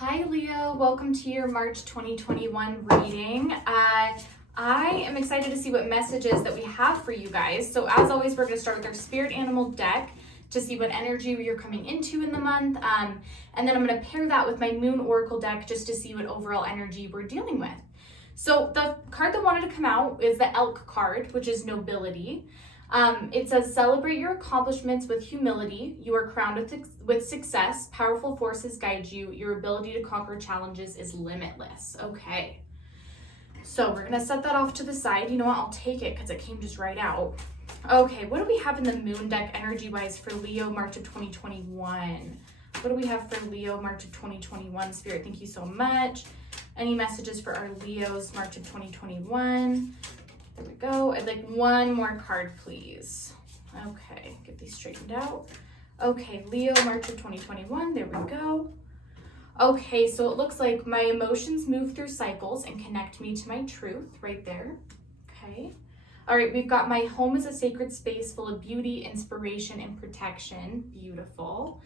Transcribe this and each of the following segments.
Hi Leo, welcome to your March 2021 reading. I am excited to see what messages that we have for you guys. So as always, we're going to start with our spirit animal deck to see what energy you're coming into in the month. And then I'm going to pair that with my moon oracle deck just to see what overall energy we're dealing with. So the card that wanted to come out is the elk card, which is nobility. It says, celebrate your accomplishments with humility. You are crowned with success. Powerful forces guide you. Your ability to conquer challenges is limitless. Okay. So we're going to set that off to the side. You know what? I'll take it because it came just right out. Okay. What do we have in the moon deck energy-wise for Leo, March of 2021? What do we have for Leo, March of 2021? Spirit, thank you so much. Any messages for our Leos, March of 2021? There we go. I'd like one more card, please. Okay, get these straightened out. Okay, Leo, March of 2021. There we go. Okay, so it looks like my emotions move through cycles and connect me to my truth right there. Okay. All right, we've got my home is a sacred space full of beauty, inspiration, and protection. Beautiful.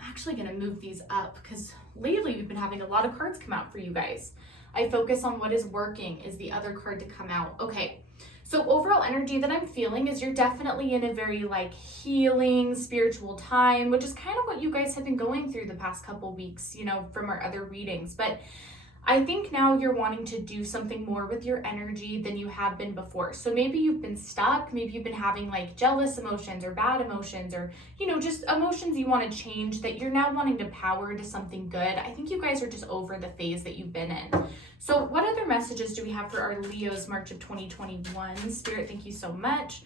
I'm actually going to move these up because lately we've been having a lot of cards come out for you guys. I focus on what is working is the other card to come out. Okay. So overall energy that I'm feeling is you're definitely in a very like healing spiritual time, which is kind of what you guys have been going through the past couple weeks, you know, from our other readings. But I think now you're wanting to do something more with your energy than you have been before. So maybe you've been stuck, maybe you've been having like jealous emotions or bad emotions or, you know, just emotions you want to change that you're now wanting to power to something good. I think you guys are just over the phase that you've been in. So what other messages do we have for our Leos, March of 2021? Spirit, thank you so much.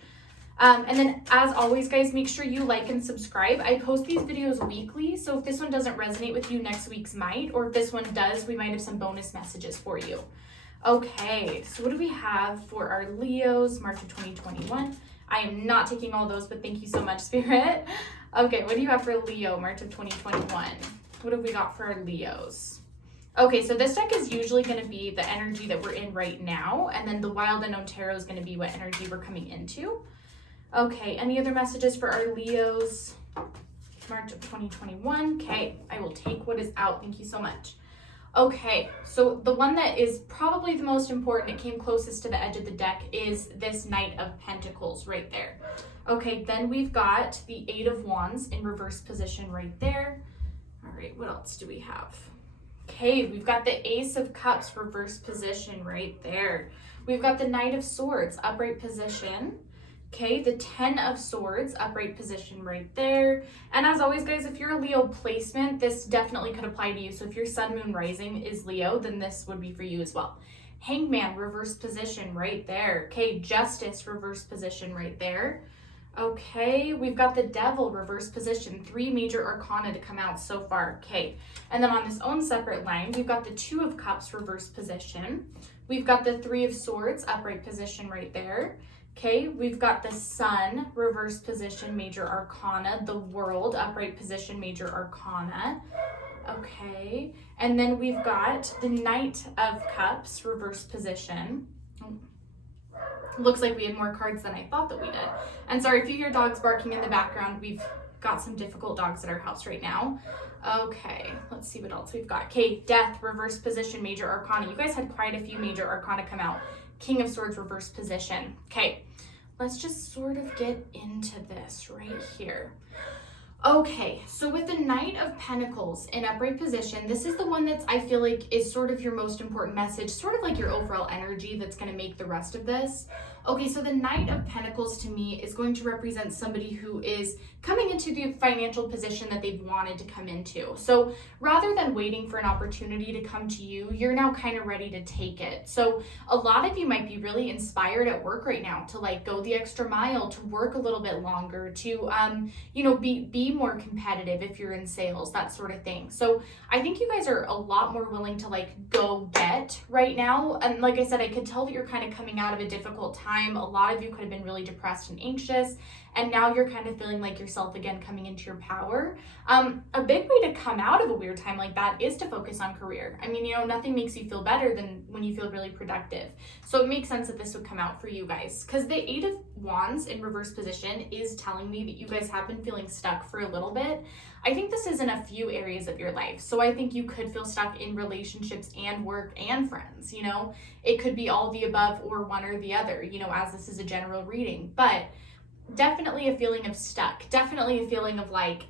And then as always, guys, make sure you like and subscribe. I post these videos weekly. So if this one doesn't resonate with you, next week's might, or if this one does, we might have some bonus messages for you. Okay, so what do we have for our Leos, March of 2021? I am not taking all those, but thank you so much, Spirit. Okay, what do you have for Leo, March of 2021? What have we got for our Leos? Okay, so this deck is usually going to be the energy that we're in right now, and then the Wild Unknown Tarot is going to be what energy we're coming into. Okay, any other messages for our Leos, March of 2021? Okay, I will take what is out. Thank you so much. Okay, so the one that is probably the most important, it came closest to the edge of the deck, is this Knight of Pentacles right there. Okay, then we've got the Eight of Wands in reverse position right there. All right, what else do we have? Okay, we've got the Ace of Cups reverse position right there. We've got the Knight of Swords upright position. Okay, the 10 of Swords, upright position right there. And as always, guys, if you're a Leo placement, this definitely could apply to you. So if your Sun, Moon, Rising is Leo, then this would be for you as well. Hangman, reverse position right there. Okay, Justice, reverse position right there. Okay, we've got the Devil, reverse position. 3 major arcana to come out so far. Okay, and then on this own separate line, we've got the 2 of Cups, reverse position. We've got the 3 of Swords, upright position right there. Okay, we've got the Sun, reverse position, major arcana, the World, upright position, major arcana. Okay, and then we've got the Knight of Cups, reverse position. Looks like we had more cards than I thought that we did. And sorry, if you hear dogs barking in the background, we've got some difficult dogs at our house right now. Okay, let's see what else we've got. Okay, Death, reverse position, major arcana. You guys had quite a few major arcana come out. King of Swords, reverse position. Okay, let's just sort of get into this right here. Okay, so with the Knight of Pentacles in upright position, this is the one that's, I feel like, is sort of your most important message, sort of like your overall energy that's going to make the rest of this. Okay, so the Knight of Pentacles to me is going to represent somebody who is coming into the financial position that they've wanted to come into. So rather than waiting for an opportunity to come to you, you're now kind of ready to take it. So a lot of you might be really inspired at work right now to like go the extra mile, to work a little bit longer, to, you know, be more competitive if you're in sales, that sort of thing. So I think you guys are a lot more willing to like go get right now. And like I said, I could tell that you're kind of coming out of a difficult time. A lot of you could have been really depressed and anxious. and now you're kind of feeling like yourself again, coming into your power. A big way to come out of a weird time like that is to focus on career. I mean, nothing makes you feel better than when you feel really productive. So it makes sense that this would come out for you guys, because the Eight of Wands in reverse position is telling me that you guys have been feeling stuck for a little bit. I think this is in a few areas of your life. So I think you could feel stuck in relationships and work and friends, It could be all the above or one or the other, as this is a general reading. But definitely a feeling of stuck. Definitely a feeling of like,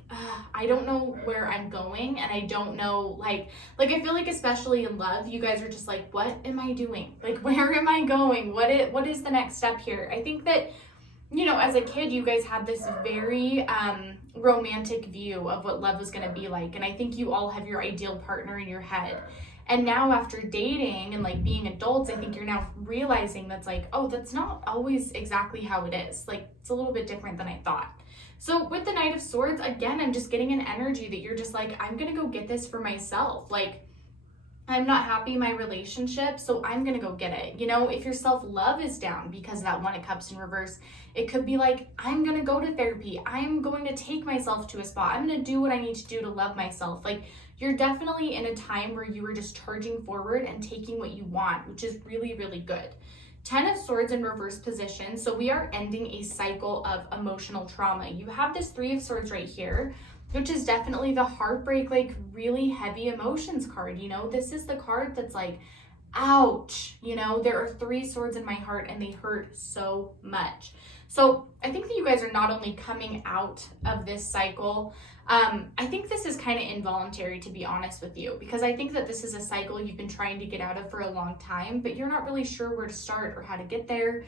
I don't know where I'm going, and I don't know, like I feel like especially in love, you guys are just like, what am I doing? Like, where am I going? What is the next step here? I think that, as a kid, you guys had this very romantic view of what love was going to be like. And I think you all have your ideal partner in your head. And now after dating and like being adults, I think you're now realizing that's like, oh, that's not always exactly how it is. Like, it's a little bit different than I thought. So with the Knight of Swords, again, I'm just getting an energy that you're just like, I'm going to go get this for myself. Like, I'm not happy in my relationship, so I'm going to go get it. If your self-love is down because of that One of Cups in reverse, it could be like, I'm going to go to therapy. I'm going to take myself to a spa. I'm going to do what I need to do to love myself. Like, you're definitely in a time where you are just charging forward and taking what you want, which is really, really good. 10 of Swords in reverse position. So we are ending a cycle of emotional trauma. You have this 3 of Swords right here, which is definitely the heartbreak, like really heavy emotions card. This is the card that's like, ouch, there are 3 swords in my heart and they hurt so much. So I think that you guys are not only coming out of this cycle, I think this is kind of involuntary, to be honest with you, because I think that this is a cycle you've been trying to get out of for a long time, but you're not really sure where to start or how to get there.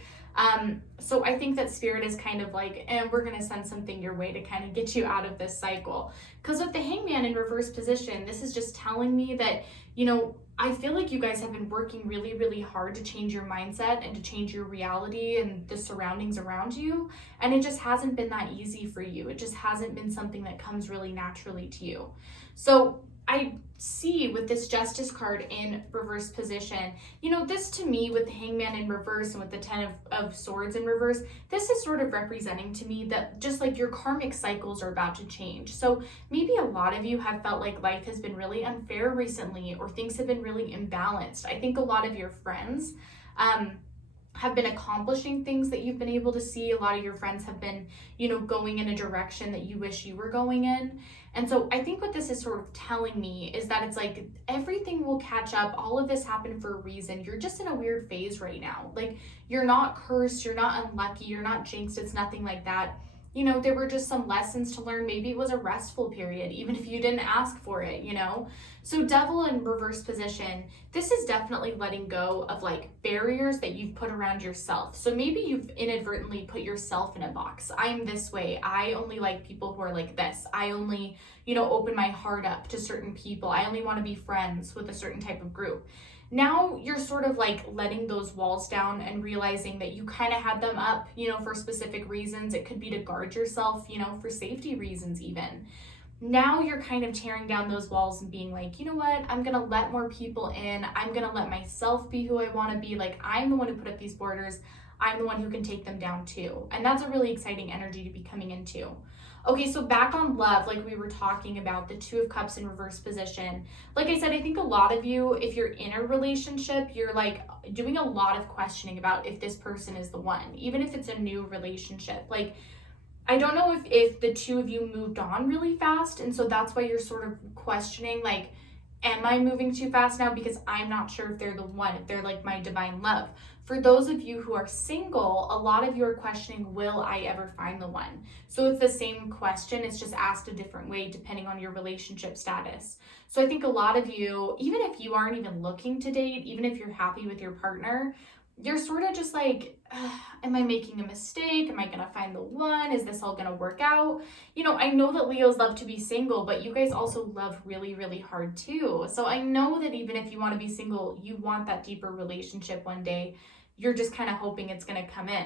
So I think that Spirit is kind of like, and we're going to send something your way to kind of get you out of this cycle. Because with the Hangman in reverse position, this is just telling me that, I feel like you guys have been working really, really hard to change your mindset and to change your reality and the surroundings around you. And it just hasn't been that easy for you. It just hasn't been something that comes really naturally to you. So I see with this Justice card in reverse position, this to me with the Hangman in reverse and with the 10 of Swords in reverse, this is sort of representing to me that just like your karmic cycles are about to change. So maybe a lot of you have felt like life has been really unfair recently, or things have been really imbalanced. I think a lot of your friends have been accomplishing things that you've been able to see. A lot of your friends have been, going in a direction that you wish you were going in. And so I think what this is sort of telling me is that it's like everything will catch up. All of this happened for a reason. You're just in a weird phase right now. Like, you're not cursed, you're not unlucky, you're not jinxed. It's nothing like that. There were just some lessons to learn. Maybe it was a restful period, even if you didn't ask for it, So Devil in reverse position, this is definitely letting go of like barriers that you've put around yourself. So maybe you've inadvertently put yourself in a box. I'm this way. I only like people who are like this. I only, open my heart up to certain people. I only want to be friends with a certain type of group. Now you're sort of like letting those walls down and realizing that you kind of had them up, for specific reasons. It could be to guard yourself, for safety reasons even. Now you're kind of tearing down those walls and being like, you know what, I'm going to let more people in. I'm going to let myself be who I want to be. Like, I'm the one who put up these borders. I'm the one who can take them down too. And that's a really exciting energy to be coming into. Okay, so back on love, like we were talking about, the 2 of Cups in reverse position. Like I said, I think a lot of you, if you're in a relationship, you're like doing a lot of questioning about if this person is the one, even if it's a new relationship. Like, I don't know if the 2 of you moved on really fast, and so that's why you're sort of questioning, like, am I moving too fast now? Because I'm not sure if they're the one, if they're like my divine love. For those of you who are single, a lot of you are questioning, will I ever find the one? So it's the same question, it's just asked a different way depending on your relationship status. So I think a lot of you, even if you aren't even looking to date, even if you're happy with your partner, you're sort of just like, am I making a mistake? Am I going to find the one? Is this all going to work out? I know that Leos love to be single, but you guys also love really, really hard too. So I know that even if you want to be single, you want that deeper relationship one day. You're just kind of hoping it's going to come in.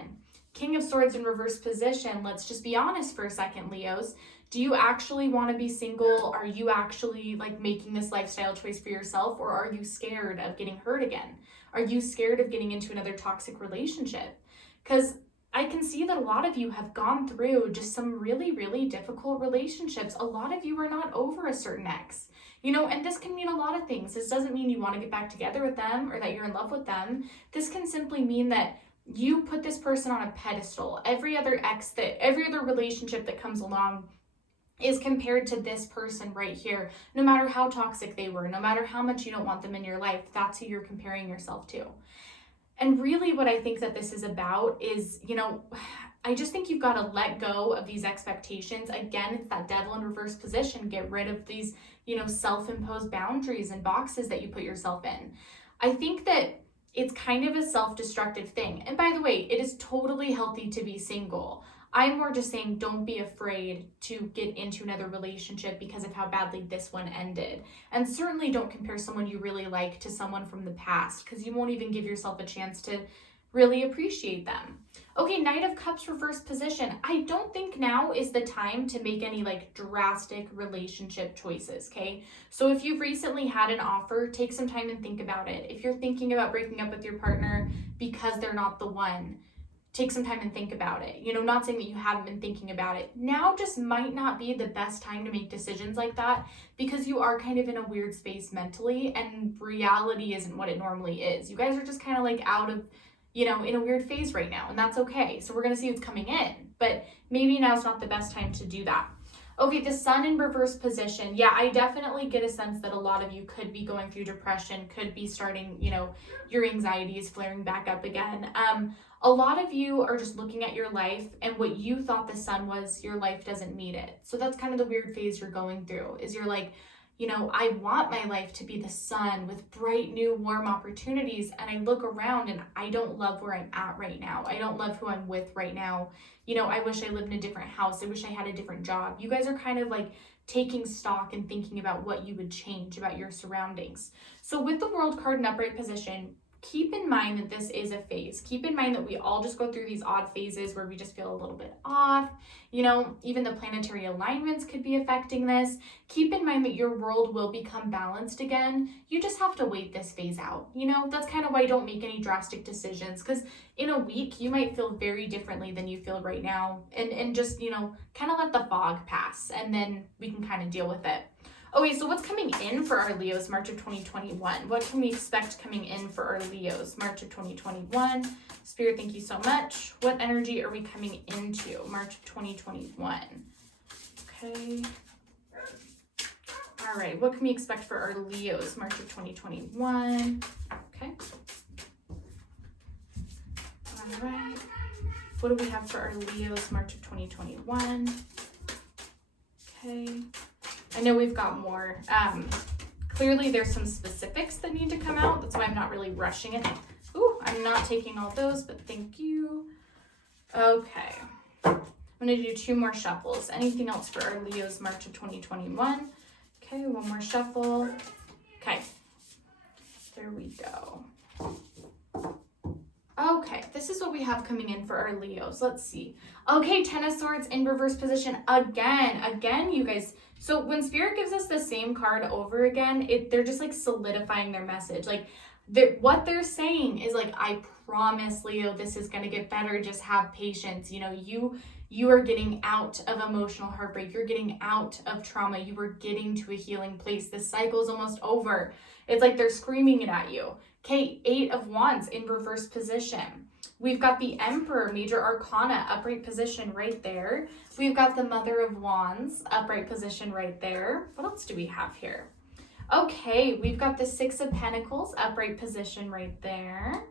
King of Swords in reverse position. Let's just be honest for a second, Leos. Do you actually want to be single? Are you actually like making this lifestyle choice for yourself, or are you scared of getting hurt again? Are you scared of getting into another toxic relationship? Because I can see that a lot of you have gone through just some really, really difficult relationships. A lot of you are not over a certain ex, you know, and this can mean a lot of things. This doesn't mean you want to get back together with them or that you're in love with them. This can simply mean that you put this person on a pedestal. Every other relationship that comes along is compared to this person right here. No matter how toxic they were, no matter how much you don't want them in your life, that's who you're comparing yourself to. And really what I think that this is about is, you know, I just think you've got to let go of these expectations. Again, it's that devil in reverse position. Get rid of these, you know, self-imposed boundaries and boxes that you put yourself in. I think that it's kind of a self-destructive thing. And by the way, it is totally healthy to be single. I'm more just saying don't be afraid to get into another relationship because of how badly this one ended. And certainly don't compare someone you really like to someone from the past, because you won't even give yourself a chance to really appreciate them. Okay, Knight of Cups reverse position. I don't think now is the time to make any like drastic relationship choices, okay? So if you've recently had an offer, take some time and think about it. If you're thinking about breaking up with your partner because they're not the one, take some time and think about it. You know, not saying that you haven't been thinking about it. Now just might not be the best time to make decisions like that because you are kind of in a weird space mentally and reality isn't what it normally is. You guys are just kind of like out of, you know, in a weird phase right now, and that's okay. So we're going to see what's coming in, but maybe now's not the best time to do that. Okay, the Sun in reverse position. Yeah, I definitely get a sense that a lot of you could be going through depression, could be starting, you know, your anxiety is flaring back up again. A lot of you are just looking at your life and what you thought the Sun was, your life doesn't meet it. So that's kind of the weird phase you're going through, is you're like, you know, I want my life to be the sun with bright, new, warm opportunities. And I look around and I don't love where I'm at right now. I don't love who I'm with right now. You know, I wish I lived in a different house. I wish I had a different job. You guys are kind of like taking stock and thinking about what you would change about your surroundings. So with the World card in upright position, keep in mind that this is a phase. Keep in mind that we all just go through these odd phases where we just feel a little bit off. You know, even the planetary alignments could be affecting this. Keep in mind that your world will become balanced again. You just have to wait this phase out. You know, that's kind of why I don't make any drastic decisions, because in a week you might feel very differently than you feel right now. And just, you know, kind of let the fog pass and then we can kind of deal with it. Okay, so what's coming in for our Leos March of 2021? What can we expect coming in for our Leos March of 2021? Spirit, thank you so much. What energy are we coming into March of 2021? Okay. All right, what can we expect for our Leos March of 2021? Okay. All right. What do we have for our Leos March of 2021? Okay. I know we've got more. Clearly there's some specifics that need to come out. That's why I'm not really rushing it. Ooh, I'm not taking all those, but thank you. Okay. I'm going to do 2 more shuffles. Anything else for our Leos March of 2021? Okay, 1 more shuffle. Okay. There we go. Okay, this is what we have coming in for our Leos. Let's see. Okay, Ten of Swords in reverse position again, you guys. So when Spirit gives us the same card over again, they're just like solidifying their message. Like what they're saying is like, I promise, Leo, this is going to get better. Just have patience. You know, you are getting out of emotional heartbreak. You're getting out of trauma. You are getting to a healing place. This cycle is almost over. It's like they're screaming it at you. Okay, 8 of Wands in reverse position. We've got the Emperor, Major Arcana, upright position right there. We've got the Mother of Wands, upright position right there. What else do we have here? Okay, we've got the 6 of Pentacles, upright position right there.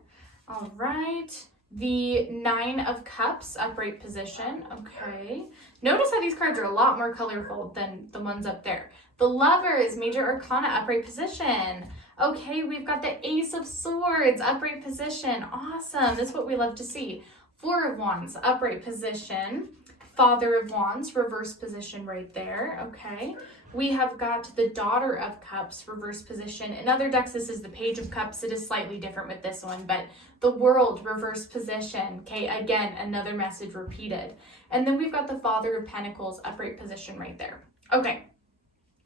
All right. The 9 of Cups, upright position. Okay. Notice how these cards are a lot more colorful than the ones up there. The Lovers, Major Arcana, upright position. Okay, we've got the Ace of Swords, upright position. Awesome. This is what we love to see. 4 of Wands, upright position. Father of Wands, reverse position right there. Okay. We have got the Daughter of Cups, reverse position. In other decks, this is the Page of Cups. It is slightly different with this one, but the World, reverse position. Okay, again, another message repeated. And then we've got the Father of Pentacles, upright position right there. Okay.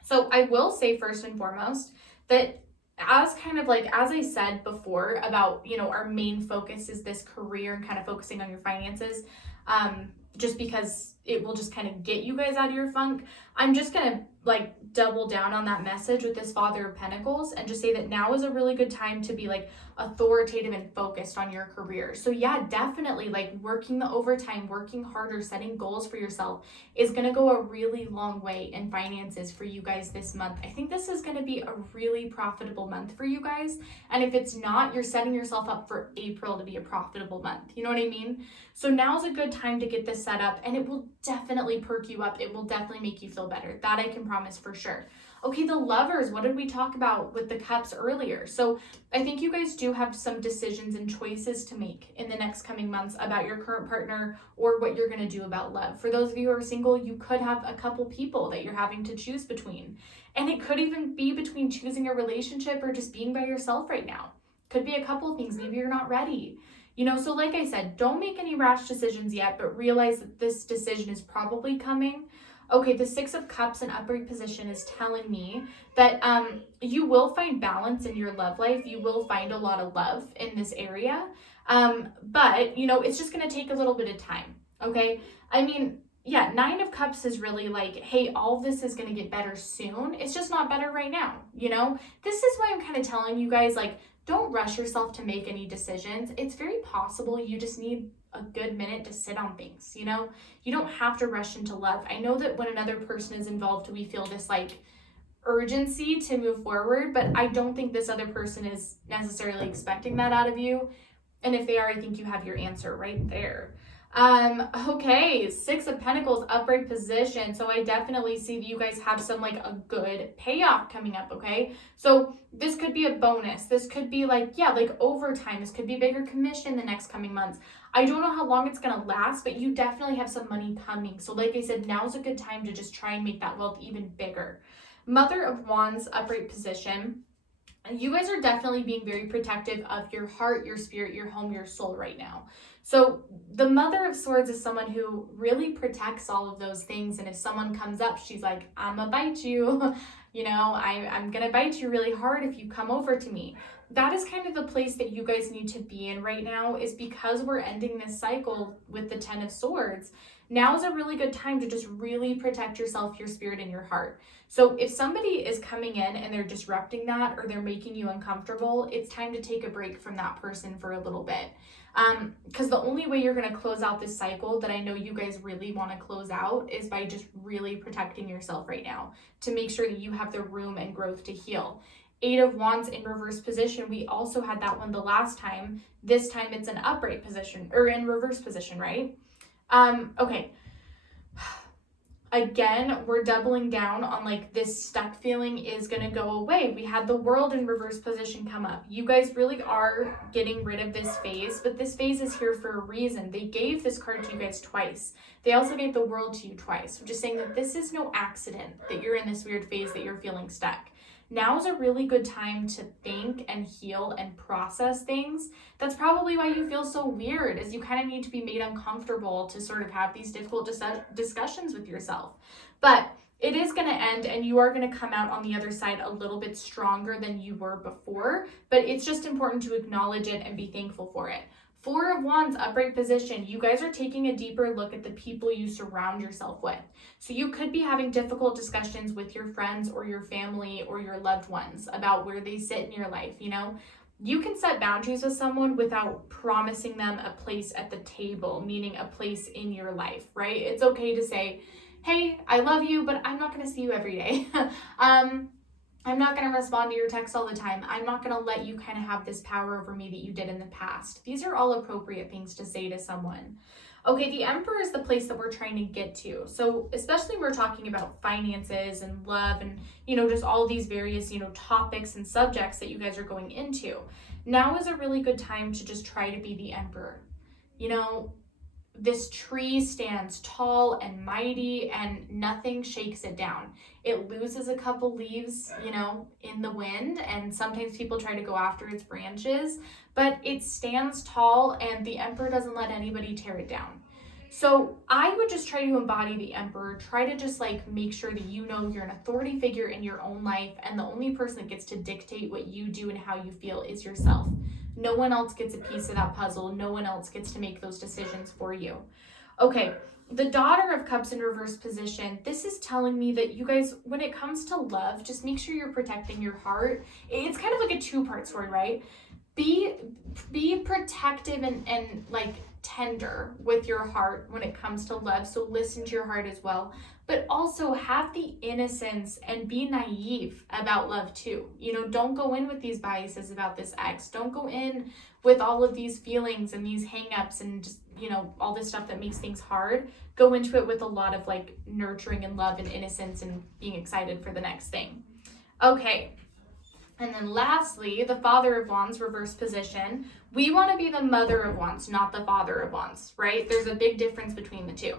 So I will say first and foremost that as kind of like, as I said before about, you know, our main focus is this career and kind of focusing on your finances, just because it will just kind of get you guys out of your funk. I'm just going to like double down on that message with this Father of Pentacles and just say that now is a really good time to be like authoritative and focused on your career. So yeah, definitely like working the overtime, working harder, setting goals for yourself is going to go a really long way in finances for you guys this month. I think this is going to be a really profitable month for you guys. And if it's not, you're setting yourself up for April to be a profitable month. You know what I mean? So now's a good time to get this set up, and it will definitely perk you up. It will definitely make you feel better. That I can promise for sure. Okay, the Lovers, what did we talk about with the Cups earlier? So I think you guys do have some decisions and choices to make in the next coming months about your current partner or what you're going to do about love. For those of you who are single, you could have a couple people that you're having to choose between. And it could even be between choosing a relationship or just being by yourself right now. Could be a couple things. Maybe you're not ready. You know, so like I said, don't make any rash decisions yet, but realize that this decision is probably coming. Okay, the Six of Cups in upright position is telling me that you will find balance in your love life. You will find a lot of love in this area. But, you know, it's just going to take a little bit of time, okay? I mean, yeah, Nine of Cups is really like, hey, all this is going to get better soon. It's just not better right now, you know? This is why I'm kind of telling you guys, like, don't rush yourself to make any decisions. It's very possible you just need a good minute to sit on things, you know? You don't have to rush into love. I know that when another person is involved, we feel this like urgency to move forward, but I don't think this other person is necessarily expecting that out of you. And if they are, I think you have your answer right there. Okay, Six of Pentacles, upright position. So I definitely see that you guys have some like a good payoff coming up, okay? So this could be a bonus. This could be like, yeah, like overtime. This could be a bigger commission in the next coming months. I don't know how long it's going to last, but you definitely have some money coming. So like I said, now's a good time to just try and make that wealth even bigger. Mother of Wands, upright position. You guys are definitely being very protective of your heart, your spirit, your home, your soul right now. So the Mother of Swords is someone who really protects all of those things. And if someone comes up, she's like, I'm gonna bite you. You know, I'm gonna bite you really hard if you come over to me. That is kind of the place that you guys need to be in right now, is because we're ending this cycle with the Ten of Swords. Now is a really good time to just really protect yourself, your spirit, and your heart. So if somebody is coming in and they're disrupting that or they're making you uncomfortable, it's time to take a break from that person for a little bit. Because the only way you're going to close out this cycle that I know you guys really want to close out is by just really protecting yourself right now to make sure that you have the room and growth to heal. Eight of Wands in reverse position. We also had that one the last time. This time it's an upright position or in reverse position, right? Okay. Again, we're doubling down on like this stuck feeling is going to go away. We had the World in reverse position come up. You guys really are getting rid of this phase, but this phase is here for a reason. They gave this card to you guys twice. They also gave the World to you twice, which is saying that this is no accident that you're in this weird phase, that you're feeling stuck. Now is a really good time to think and heal and process things. That's probably why you feel so weird, is you kind of need to be made uncomfortable to sort of have these difficult discussions with yourself. But it is going to end and you are going to come out on the other side a little bit stronger than you were before, but it's just important to acknowledge it and be thankful for it. Four of Wands, upright position. You guys are taking a deeper look at the people you surround yourself with. So you could be having difficult discussions with your friends or your family or your loved ones about where they sit in your life, you know? You can set boundaries with someone without promising them a place at the table, meaning a place in your life, right? It's okay to say, hey, I love you, but I'm not going to see you every day. I'm not going to respond to your texts all the time. I'm not going to let you kind of have this power over me that you did in the past. These are all appropriate things to say to someone. Okay, the Emperor is the place that we're trying to get to. So especially when we're talking about finances and love and, you know, just all these various, you know, topics and subjects that you guys are going into. Now is a really good time to just try to be the Emperor. You know, this tree stands tall and mighty and nothing shakes it down. It loses a couple leaves, you know, in the wind, and sometimes people try to go after its branches, but it stands tall and the Emperor doesn't let anybody tear it down. So I would just try to embody the Emperor, try to just like make sure that you know you're an authority figure in your own life, and the only person that gets to dictate what you do and how you feel is yourself. No one else gets a piece of that puzzle. No one else gets to make those decisions for you. Okay, the Daughter of Cups in reverse position. This is telling me that you guys, when it comes to love, just make sure you're protecting your heart. It's kind of like a two-part story, right? Be protective and like tender with your heart when it comes to love. So listen to your heart as well, but also have the innocence and be naive about love too. You know, don't go in with these biases about this ex. Don't go in with all of these feelings and these hangups and just, you know, all this stuff that makes things hard. Go into it with a lot of like nurturing and love and innocence and being excited for the next thing. Okay. And then lastly, the Father of Wands, reverse position. We want to be the Mother of Wands, not the Father of Wands, right? There's a big difference between the two.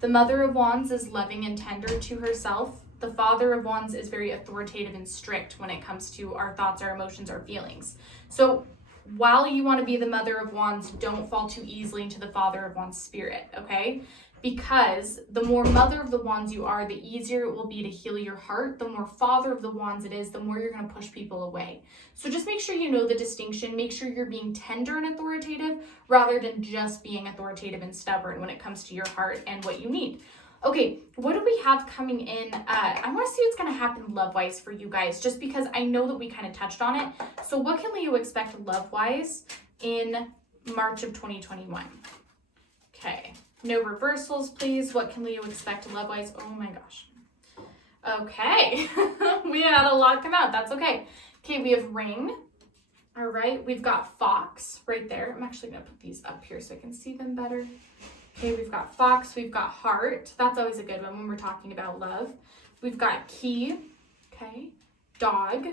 The Mother of Wands is loving and tender to herself. The Father of Wands is very authoritative and strict when it comes to our thoughts, our emotions, our feelings. So while you want to be the Mother of Wands, don't fall too easily into the Father of Wands spirit, okay? Because the more Mother of the Wands you are, the easier it will be to heal your heart. The more Father of the Wands it is, the more you're going to push people away. So just make sure you know the distinction. Make sure you're being tender and authoritative rather than just being authoritative and stubborn when it comes to your heart and what you need. Okay, what do we have coming in? I want to see what's going to happen love-wise for you guys, just because I know that we kind of touched on it. So what can Leo expect love-wise in March of 2021? Okay. No reversals, please. What can Leo expect love-wise? Oh my gosh. Okay. We had a lot come out. That's okay. Okay, we have Ring. All right. We've got Fox right there. I'm actually going to put these up here so I can see them better. Okay, we've got Fox. We've got Heart. That's always a good one when we're talking about love. We've got Key. Okay. Dog.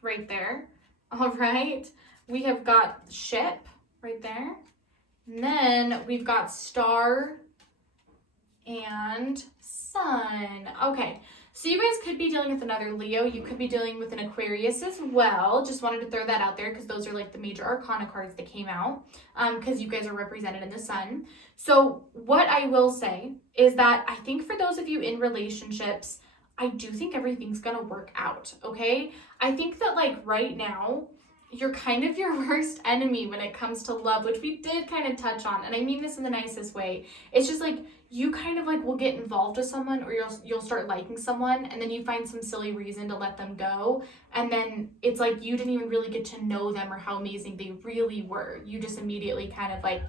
Right there. All right. We have got Ship right there. And then we've got Star and Sun. Okay, so you guys could be dealing with another Leo. You could be dealing with an Aquarius as well. Just wanted to throw that out there because those are like the major arcana cards that came out because you guys are represented in the Sun. So what I will say is that I think for those of you in relationships, I do think everything's going to work out, okay? I think that like right now, you're kind of your worst enemy when it comes to love, which we did kind of touch on. And I mean this in the nicest way. It's just like you kind of like will get involved with someone or you'll start liking someone and then you find some silly reason to let them go. And then it's like you didn't even really get to know them or how amazing they really were. You just immediately kind of like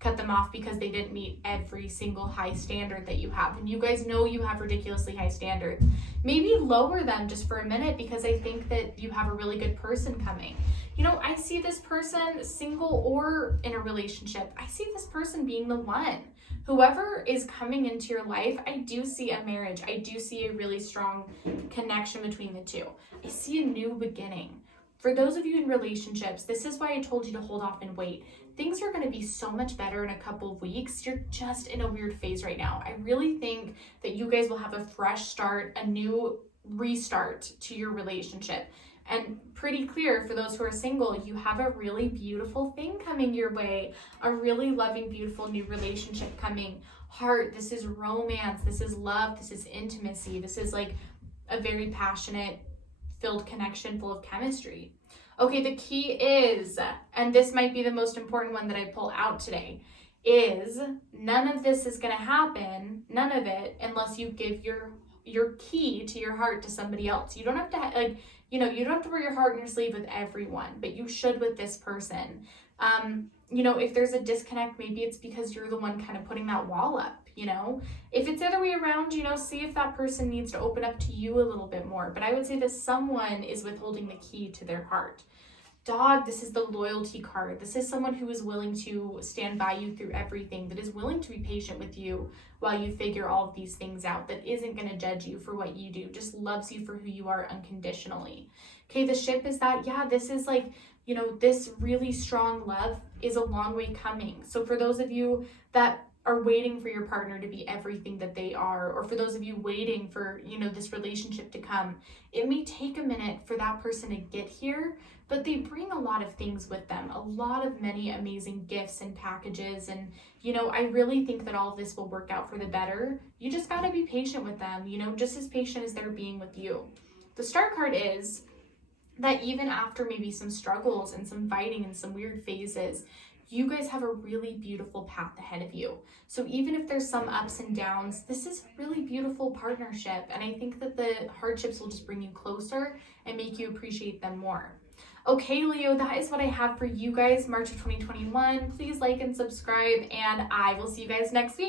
cut them off because they didn't meet every single high standard that you have. And you guys know you have ridiculously high standards. Maybe lower them just for a minute because I think that you have a really good person coming. You know, I see this person single or in a relationship. I see this person being the one. Whoever is coming into your life, I do see a marriage. I do see a really strong connection between the two. I see a new beginning. For those of you in relationships, this is why I told you to hold off and wait. Things are going to be so much better in a couple of weeks. You're just in a weird phase right now. I really think that you guys will have a fresh start, a new restart to your relationship. And pretty clear for those who are single, you have a really beautiful thing coming your way, a really loving, beautiful new relationship coming. Heart, this is romance, this is love, this is intimacy, this is like a very passionate, filled connection full of chemistry. Okay, the key is, and this might be the most important one that I pull out today, is none of this is going to happen, none of it, unless you give your key to your heart to somebody else. You don't have to, you don't have to wear your heart on your sleeve with everyone, but you should with this person. If there's a disconnect, maybe it's because you're the one kind of putting that wall up, If it's the other way around, see if that person needs to open up to you a little bit more. But I would say that someone is withholding the key to their heart. Dog, this is the loyalty card. This is someone who is willing to stand by you through everything, that is willing to be patient with you while you figure all of these things out, that isn't going to judge you for what you do, just loves you for who you are unconditionally. Okay, the Ship is that, this is like, this really strong love is a long way coming. So for those of you that are waiting for your partner to be everything that they are, or for those of you waiting for, you know, this relationship to come, it may take a minute for that person to get here, but they bring a lot of things with them, many amazing gifts and packages. And, you know, I really think that all of this will work out for the better. You just got to be patient with them, you know, just as patient as they're being with you. The Star card is that even after maybe some struggles and some fighting and some weird phases, you guys have a really beautiful path ahead of you. So even if there's some ups and downs, this is a really beautiful partnership. And I think that the hardships will just bring you closer and make you appreciate them more. Okay, Leo, that is what I have for you guys, March of 2021. Please like and subscribe, and I will see you guys next week.